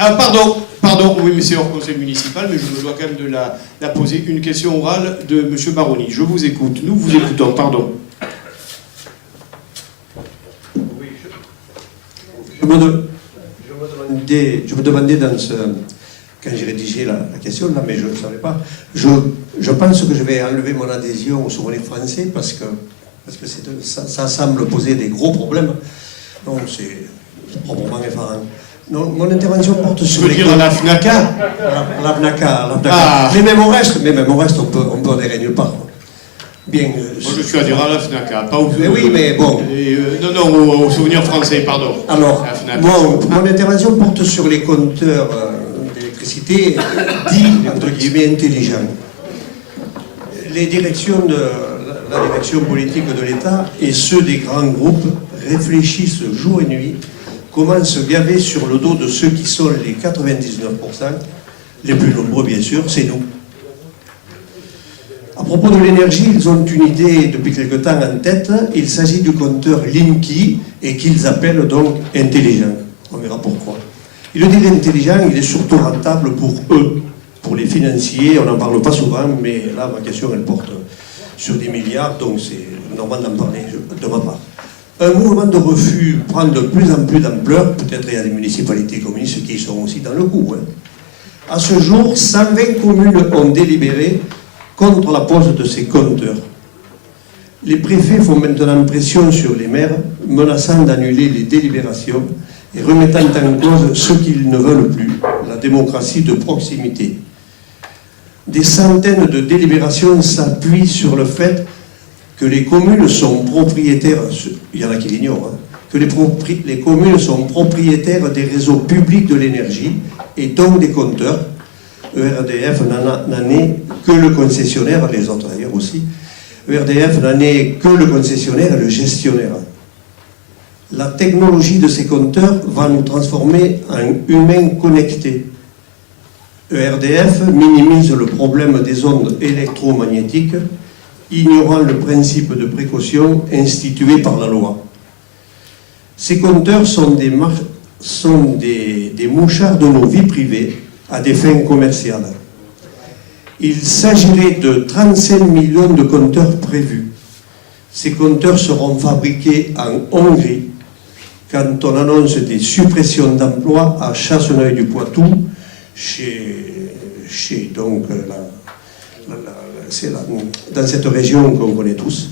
Ah, pardon, oui, mais c'est hors conseil municipal, mais je me dois quand même de la poser. Une question orale de M. Baroni. Je vous écoute. Nous vous écoutons, pardon. Oui, je me demandais quand j'ai rédigé la question, là, mais je ne savais pas. Je pense que je vais enlever mon adhésion au souverainisme français parce que ça semble poser des gros problèmes. Donc c'est proprement effarant. Non, mon intervention porte sur les... Je veux dire la FNACA. La FNACA. Ah. Mais même au reste, on peut adhérer nulle part. Bien, moi je suis adhérent à la FNACA, pas au... Mais oui, mais bon... non, au souvenir français, pardon. Alors, mon intervention porte sur les compteurs d'électricité dits, entre guillemets, intelligents. La direction politique de l'État et ceux des grands groupes réfléchissent jour et nuit comment se gaver sur le dos de ceux qui sont les 99%, les plus nombreux bien sûr, c'est nous. À propos de l'énergie, ils ont une idée depuis quelque temps en tête, il s'agit du compteur Linky et qu'ils appellent donc intelligent. On verra pourquoi. Il le dit intelligent, il est surtout rentable pour eux, pour les financiers, on n'en parle pas souvent, mais là ma question elle porte sur des milliards, donc c'est normal d'en parler de ma part. Un mouvement de refus prend de plus en plus d'ampleur, peut-être il y a des municipalités communistes qui sont aussi dans le coup. À ce jour, 120 communes ont délibéré contre la pose de ces compteurs. Les préfets font maintenant pression sur les maires, menaçant d'annuler les délibérations et remettant en cause ce qu'ils ne veulent plus, la démocratie de proximité. Des centaines de délibérations s'appuient sur le fait que les communes sont propriétaires, il y en a qui l'ignorent, que les communes sont propriétaires des réseaux publics de l'énergie et donc des compteurs. ERDF n'en est que le concessionnaire, les autres d'ailleurs aussi. ERDF n'en est que le concessionnaire et le gestionnaire. La technologie de ces compteurs va nous transformer en humains connectés. ERDF minimise le problème des ondes électromagnétiques, ignorant le principe de précaution institué par la loi. Ces compteurs sont des mouchards de nos vies privées à des fins commerciales. Il s'agirait de 35 millions de compteurs prévus. Ces compteurs seront fabriqués en Hongrie quand on annonce des suppressions d'emplois à Chasseneuil-du-Poitou, dans cette région qu'on connaît tous.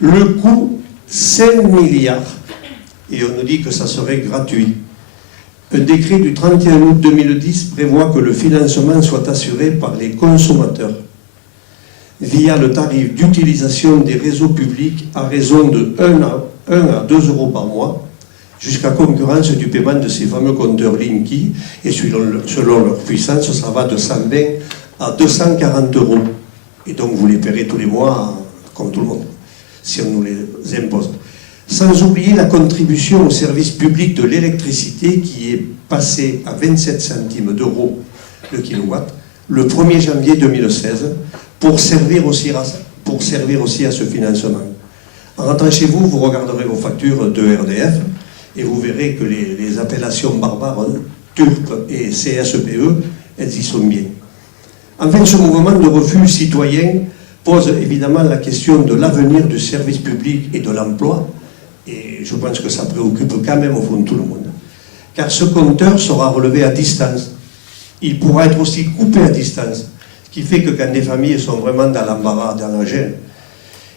Le coût, 5 milliards, et on nous dit que ça serait gratuit. Un décret du 31 août 2010 prévoit que le financement soit assuré par les consommateurs via le tarif d'utilisation des réseaux publics à raison de 1 à 2 euros par mois, jusqu'à concurrence du paiement de ces fameux compteurs Linky, et selon leur puissance, ça va de 120 à 240 euros. Et donc vous les paierez tous les mois, comme tout le monde, si on nous les impose. Sans oublier la contribution au service public de l'électricité qui est passée à 27 centimes d'euros le kilowatt le 1er janvier 2016 pour servir aussi à ce financement. En rentrant chez vous, vous regarderez vos factures de RDF et vous verrez que les appellations barbares TURP et CSPE, elles y sont bien. Enfin, ce mouvement de refus citoyen pose évidemment la question de l'avenir du service public et de l'emploi. Et je pense que ça préoccupe quand même au fond tout le monde. Car ce compteur sera relevé à distance. Il pourra être aussi coupé à distance. Ce qui fait que quand des familles sont vraiment dans l'embarras, dans la gêne,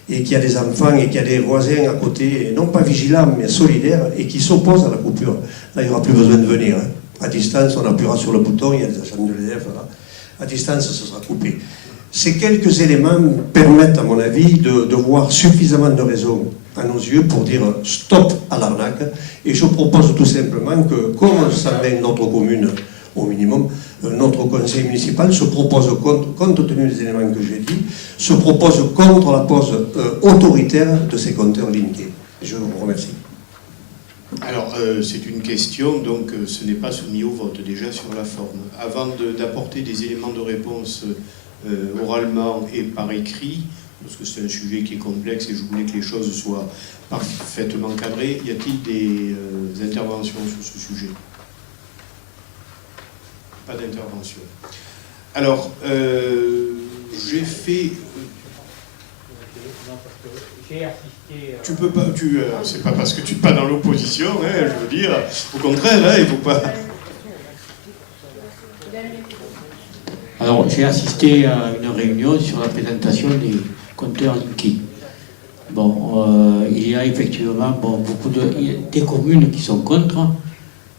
et qu'il y a des enfants et qu'il y a des voisins à côté, non pas vigilants, mais solidaires, et qui s'opposent à la coupure, là, il n'y aura plus besoin de venir. À distance, on appuiera sur le bouton, il y a des agents de l'EDF, là. À distance, ce sera coupé. Ces quelques éléments permettent, à mon avis, de voir suffisamment de raisons à nos yeux pour dire stop à l'arnaque. Et je propose tout simplement que, comme ça vient notre commune au minimum, notre conseil municipal se propose, compte tenu des éléments que j'ai dit, se propose contre la pose autoritaire de ces compteurs Linky. Je vous remercie. Alors, c'est une question, donc ce n'est pas soumis au vote déjà sur la forme. Avant d'apporter des éléments de réponse oralement et par écrit, parce que c'est un sujet qui est complexe et je voulais que les choses soient parfaitement cadrées, y a-t-il des interventions sur ce sujet ? pas d'intervention. Alors, j'ai fait... Tu peux pas, c'est pas parce que tu n'es pas dans l'opposition, hein, je veux dire, au contraire, hein, il ne faut pas... Alors, j'ai assisté à une réunion sur la présentation des compteurs Linky. Bon, il y a effectivement beaucoup des communes qui sont contre,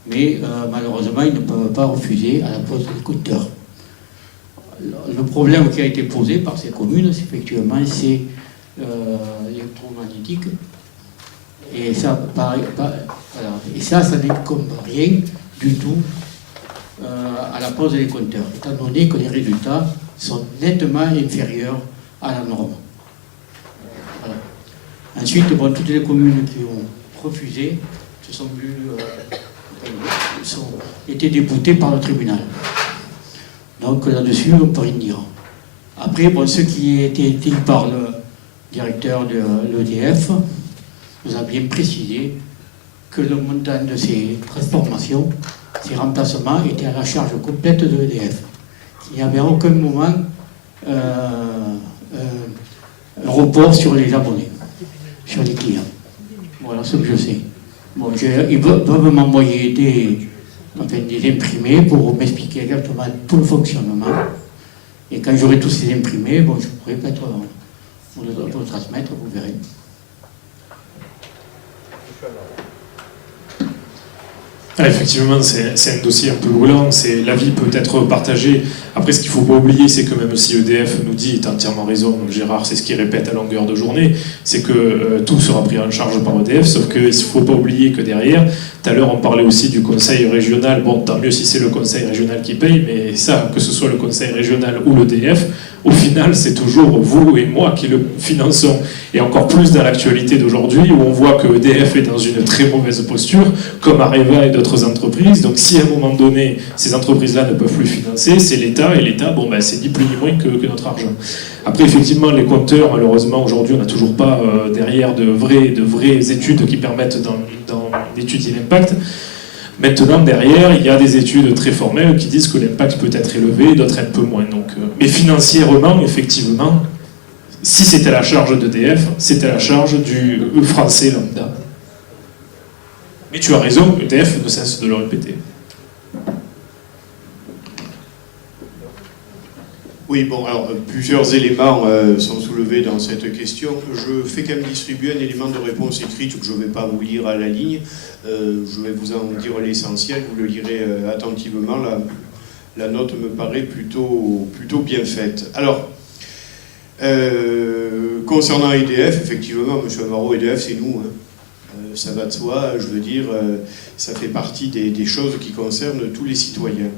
mais malheureusement, ils ne peuvent pas refuser à la pose des compteurs. Le problème qui a été posé par ces communes, c'est effectivement, c'est l'électromagnétique. Et ça, voilà. Et ça n'incombe rien du tout à la pose des compteurs, étant donné que les résultats sont nettement inférieurs à la norme. Voilà. Ensuite, toutes les communes qui ont refusé ont été déboutées par le tribunal. Donc là-dessus, on ne peut rien dire. Après, ce qui a été dit par le directeur de l'EDF nous a bien précisé que le montant de ces transformations, ces remplacements, étaient à la charge complète de l'EDF. Il n'y avait à aucun moment un report sur les abonnés, sur les clients. Voilà ce que je sais. Bon, ils peuvent m'envoyer des imprimés pour m'expliquer exactement tout le fonctionnement. Et quand j'aurai tous ces imprimés, je pourrai peut-être vous le transmettre, vous verrez. Ah, effectivement, c'est un dossier un peu brûlant, l'avis peut être partagé. Après, ce qu'il ne faut pas oublier, c'est que même si EDF nous dit, et entièrement raison, donc Gérard, c'est ce qu'il répète à longueur de journée, c'est que tout sera pris en charge par EDF, sauf qu'il ne faut pas oublier que derrière, tout à l'heure on parlait aussi du conseil régional, bon, tant mieux si c'est le conseil régional qui paye, mais ça, que ce soit le conseil régional ou l'EDF, au final, c'est toujours vous et moi qui le finançons. Et encore plus dans l'actualité d'aujourd'hui, où on voit que EDF est dans une très mauvaise posture, comme Areva et d'autres entreprises. Donc si à un moment donné, ces entreprises-là ne peuvent plus financer, c'est l'État, et l'État, c'est ni plus ni moins que notre argent. Après, effectivement, les compteurs, malheureusement, aujourd'hui, on n'a toujours pas derrière de vraies études qui permettent d'étudier l'impact. Maintenant, derrière, il y a des études très formelles qui disent que l'impact peut être élevé, d'autres un peu moins. Donc, mais financièrement, effectivement, si c'était à la charge d'EDF, c'était à la charge du français lambda. Mais tu as raison, EDF ne cesse de le répéter. Oui, alors plusieurs éléments sont soulevés dans cette question. Je fais quand même distribuer un élément de réponse écrite que je ne vais pas vous lire à la ligne. Je vais vous en dire l'essentiel, vous le lirez attentivement. La note me paraît plutôt bien faite. Alors, concernant EDF, effectivement, M. Amaro, EDF, c'est nous. Ça va de soi, je veux dire, ça fait partie des choses qui concernent tous les citoyens.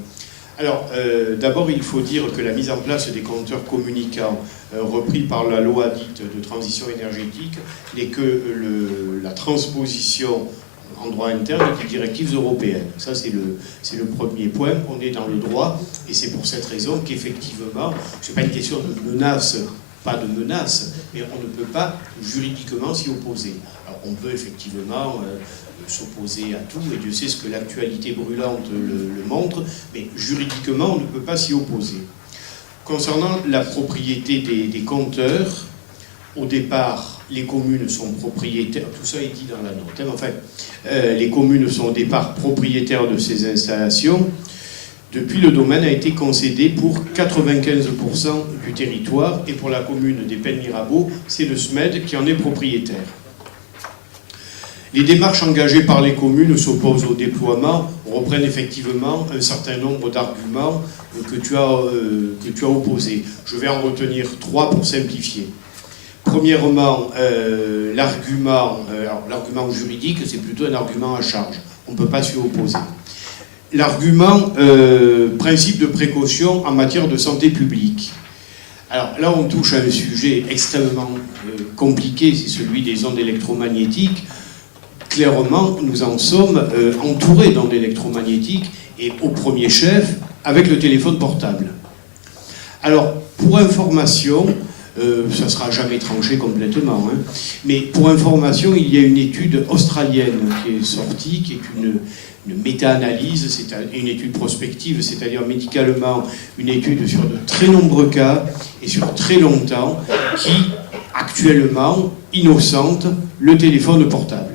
Alors, d'abord, il faut dire que la mise en place des compteurs communicants, repris par la loi dite de transition énergétique, n'est que la transposition en droit interne des directives européennes. Ça, c'est le premier point. On est dans le droit, et c'est pour cette raison qu'effectivement, ce n'est pas une question de menace, pas de menace, mais on ne peut pas juridiquement s'y opposer. Alors, on peut effectivement s'opposer à tout, et Dieu sait ce que l'actualité brûlante le montre, mais juridiquement, on ne peut pas s'y opposer. Concernant la propriété des compteurs, au départ, les communes sont propriétaires, tout ça est dit dans la note, hein, enfin, les communes sont au départ propriétaires de ces installations. Depuis, le domaine a été concédé pour 95% du territoire, et pour la commune des Pennes-Mirabeau, c'est le SMED qui en est propriétaire. Les démarches engagées par les communes s'opposent au déploiement, reprennent effectivement un certain nombre d'arguments que tu as opposés. Je vais en retenir 3 pour simplifier. Premièrement, l'argument juridique, c'est plutôt un argument à charge. On ne peut pas s'y opposer. L'argument principe de précaution en matière de santé publique. Alors là, on touche à un sujet extrêmement compliqué, c'est celui des ondes électromagnétiques. Clairement, nous en sommes entourés d'ondes électromagnétiques, et au premier chef, avec le téléphone portable. Alors, pour information, ça ne sera jamais tranché complètement. Hein. Mais pour information, il y a une étude australienne qui est sortie, qui est une méta-analyse, c'est une étude prospective, c'est-à-dire médicalement une étude sur de très nombreux cas et sur très longtemps, qui actuellement innocente le téléphone portable.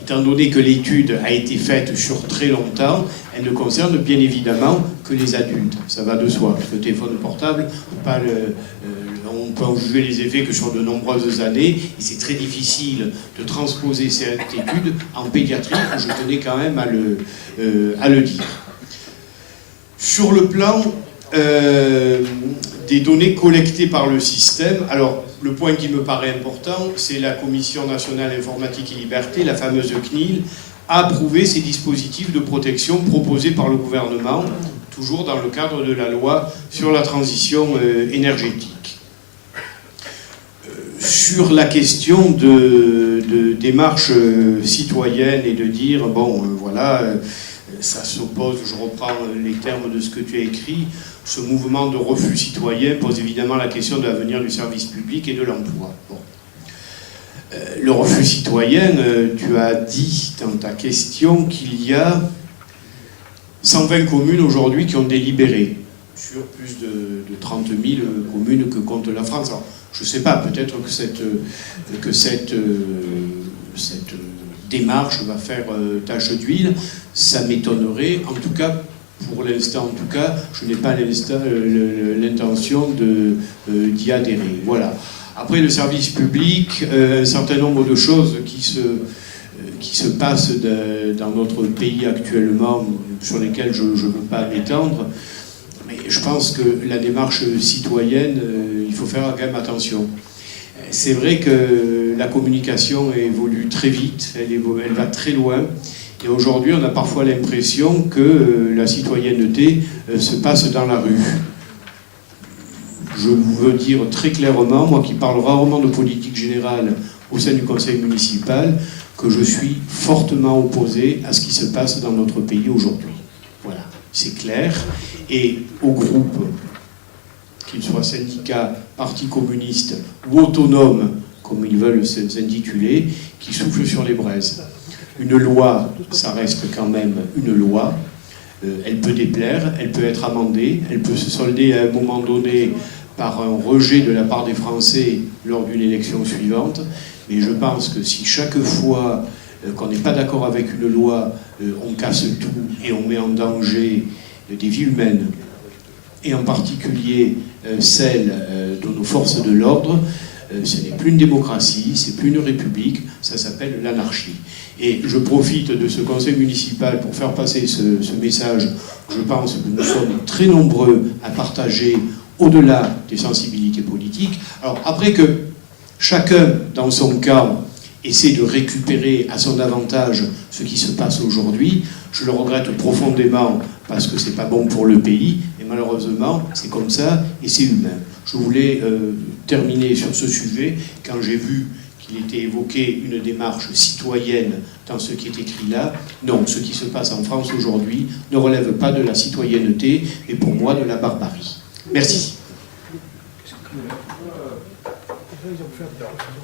Étant donné que l'étude a été faite sur très longtemps, elle ne concerne bien évidemment que les adultes. Ça va de soi. Le téléphone portable, on peut en juger les effets que sur de nombreuses années, et c'est très difficile de transposer cette étude en pédiatrie, je tenais quand même à le dire. Sur le plan des données collectées par le système, alors le point qui me paraît important, c'est la Commission nationale informatique et liberté, la fameuse CNIL, a approuvé ces dispositifs de protection proposés par le gouvernement, toujours dans le cadre de la loi sur la transition énergétique. Sur la question de démarche citoyenne et de dire, bon, voilà, ça s'oppose, je reprends les termes de ce que tu as écrit, ce mouvement de refus citoyen pose évidemment la question de l'avenir du service public et de l'emploi. Bon. Le refus citoyen, tu as dit dans ta question qu'il y a 120 communes aujourd'hui qui ont délibéré sur plus de 30 000 communes que compte la France. Alors, je ne sais pas, peut-être que cette démarche va faire tache d'huile, ça m'étonnerait. En tout cas, pour l'instant, en tout cas, je n'ai pas l'intention d'y adhérer. Voilà. Après, le service public, un certain nombre de choses qui se passent dans notre pays actuellement, sur lesquelles je ne veux pas m'étendre. Mais je pense que la démarche citoyenne, il faut faire quand même attention. C'est vrai que la communication évolue très vite, elle va très loin. Et aujourd'hui, on a parfois l'impression que la citoyenneté se passe dans la rue. Je veux dire très clairement, moi qui parle rarement de politique générale au sein du conseil municipal, que je suis fortement opposé à ce qui se passe dans notre pays aujourd'hui. Voilà, c'est clair. Et au groupe, qu'il soit syndicat, parti communiste ou autonome, comme ils veulent s'intituler, qui souffle sur les braises. Une loi, ça reste quand même une loi. Elle peut déplaire, elle peut être amendée, elle peut se solder à un moment donné par un rejet de la part des Français lors d'une élection suivante. Mais je pense que si chaque fois qu'on n'est pas d'accord avec une loi, on casse tout et on met en danger des vies humaines, et en particulier celle de nos forces de l'ordre, ce n'est plus une démocratie, c'est plus une république, ça s'appelle l'anarchie. Et je profite de ce conseil municipal pour faire passer ce message. Je pense que nous sommes très nombreux à partager au-delà des sensibilités politiques. Alors après que chacun, dans son camp, essaie de récupérer à son avantage ce qui se passe aujourd'hui, je le regrette profondément parce que c'est pas bon pour le pays, et malheureusement, c'est comme ça et c'est humain. Je voulais terminer sur ce sujet quand j'ai vu qu'il était évoqué une démarche citoyenne dans ce qui est écrit là. Non, ce qui se passe en France aujourd'hui ne relève pas de la citoyenneté, mais pour moi de la barbarie. Merci.